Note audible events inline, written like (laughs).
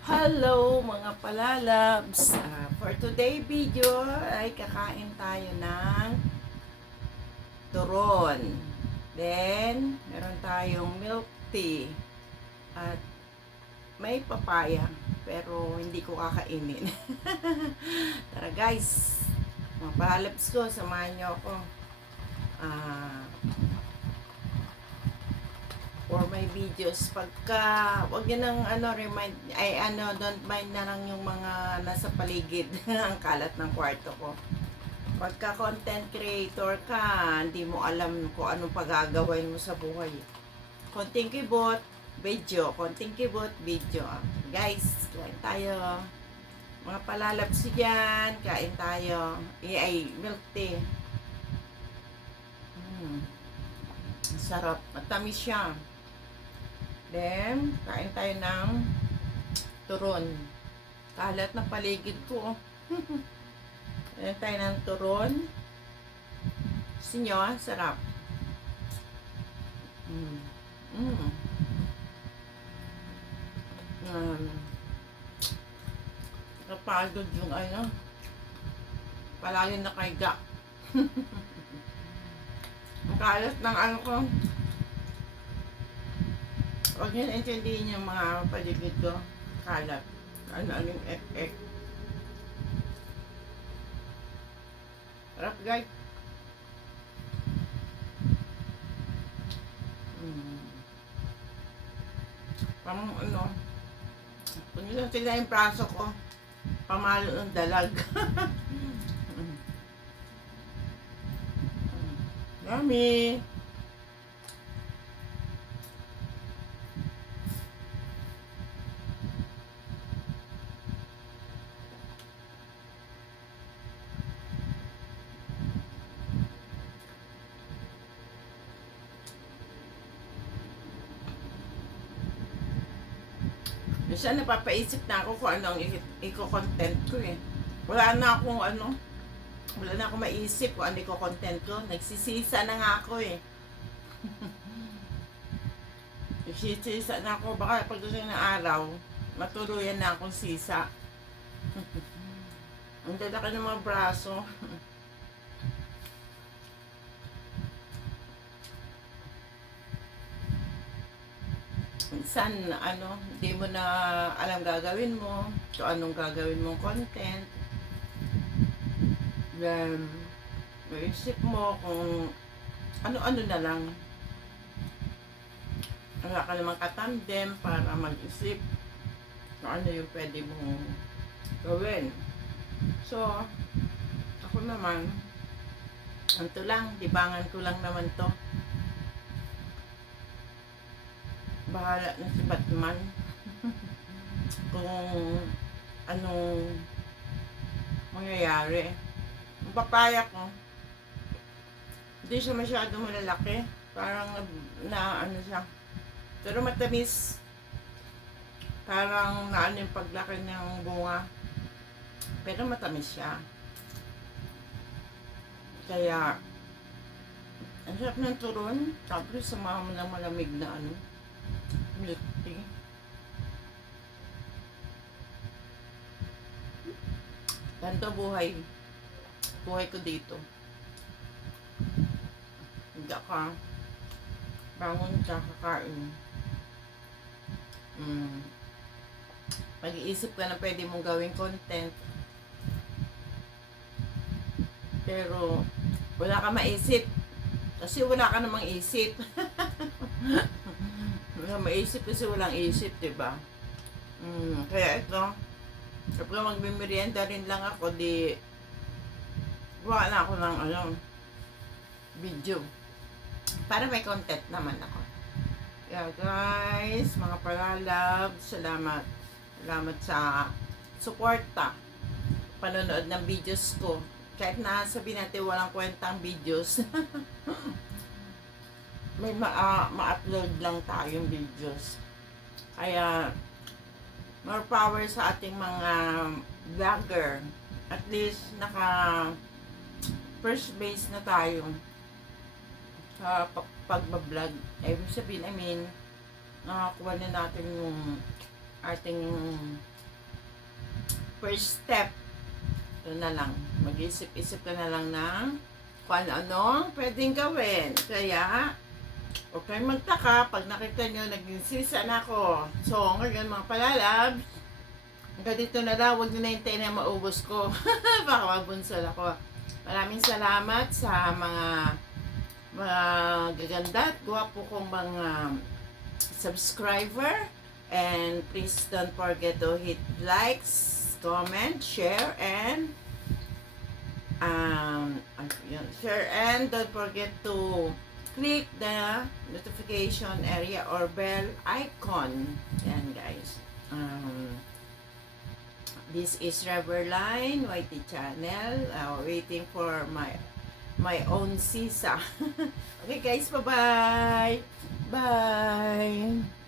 Hello mga palalabs! Ah, for today video ay kakain tayo ng turon. Then, meron tayong milk tea. At may papaya. Pero hindi ko kakainin. (laughs) Tara guys! Mga palalabs ko, samahan nyo ako. Ah, for my videos. Pagka wag yun ng ano remind ay ano don't mind na lang yung mga nasa paligid (laughs) ang kalat ng kwarto ko. Pagka content creator ka hindi mo alam kung anong pagagawin mo sa buhay. Konting kibot video. Konting kibot video. Guys kain tayo. Mga palalabs dyan kain tayo. Ay milk tea. Mm. Ang sarap. Matamis siya Then, kain tayo ng turon. Kalat na paligid ko. oh. (laughs) kain tayo ng turon. Gusto nyo, ah? sarap. Mm. Mm. Um, napagod yung ano. Palagi nakaiga. (laughs) Ang kalat ng ano ko. Huwag nyo intindihin yung mga paligid ko. Kalat. Ano-ano yung ek-ek. Harap guys. Hmm. Pang ano. Kung sila yung praso ko. Pamalo ng dalag. (laughs) Hmm. Yummy. Minsan napapaisip na ako kung anong i- i-content ko eh. Wala na akong ano, wala na akong maisip kung ano i-content ko. Nagsisisa na nga ako eh. (laughs) Nagsisisa na ako. Baka pagdating ng araw, matuluyan na akong sisa. (laughs) Ang lalaki ng mga braso. Minsan ano, hindi mo na alam gagawin mo, kung anong gagawin mong content. Then, maisip mo kung ano-ano na lang. Wala ka namang katandem para mag-isip kung ano yung pwede mong gawin. So, ako naman, ito lang, libangan ko lang naman to. Bahala na si Batman kung anong mangyayari. Ang papaya ko, hindi siya masyado malalaki. Parang na, na ano siya. Pero matamis. Parang na ano yung paglaki ng bunga. Pero matamis siya. Kaya, ang sarap ng turon. Tapos mo ng malamig na ano milk. Ganito buhay. Buhay ko dito. Hindi ka bangon ka kakain. Mm. Mag-iisip ka na pwede mong gawing content. Pero wala ka maisip. Kasi wala ka namang isip. (laughs) Wala maisip kasi walang isip, di ba? Mm, kaya ito, kapag magmimerienda rin lang ako, di, gawa na ako ng, ano, video. Para may content naman ako. Yeah, guys, mga palalab, salamat. Salamat sa suporta. Panonood ng videos ko. Kahit na sabihin natin walang kwentang videos. (laughs) may ma- ah, ma-upload lang tayong videos. Kaya, more power sa ating mga vlogger. At least, naka first base na tayo sa pa- pagbablog. Ibig sabihin, I mean, nakakuha na natin yung ating first step. Ito na lang. Mag-isip-isip ka na lang ng kung ano pwedeng gawin. Kaya, huwag kayong magtaka pag nakita nyo naging season ako. So, ngayon mga palalab, hanggang dito na lang, huwag nyo na hintayin na maubos ko. (laughs) Baka mabunsol ako. Maraming salamat sa mga mga gaganda at gwapo kong mga subscriber. And please don't forget to hit likes, comment, share, and um, ano share and don't forget to click the notification area or bell icon. Yan guys. Um, this is Rubberline YT channel. Uh, waiting for my my own sisa. (laughs) okay guys, bye-bye. Bye.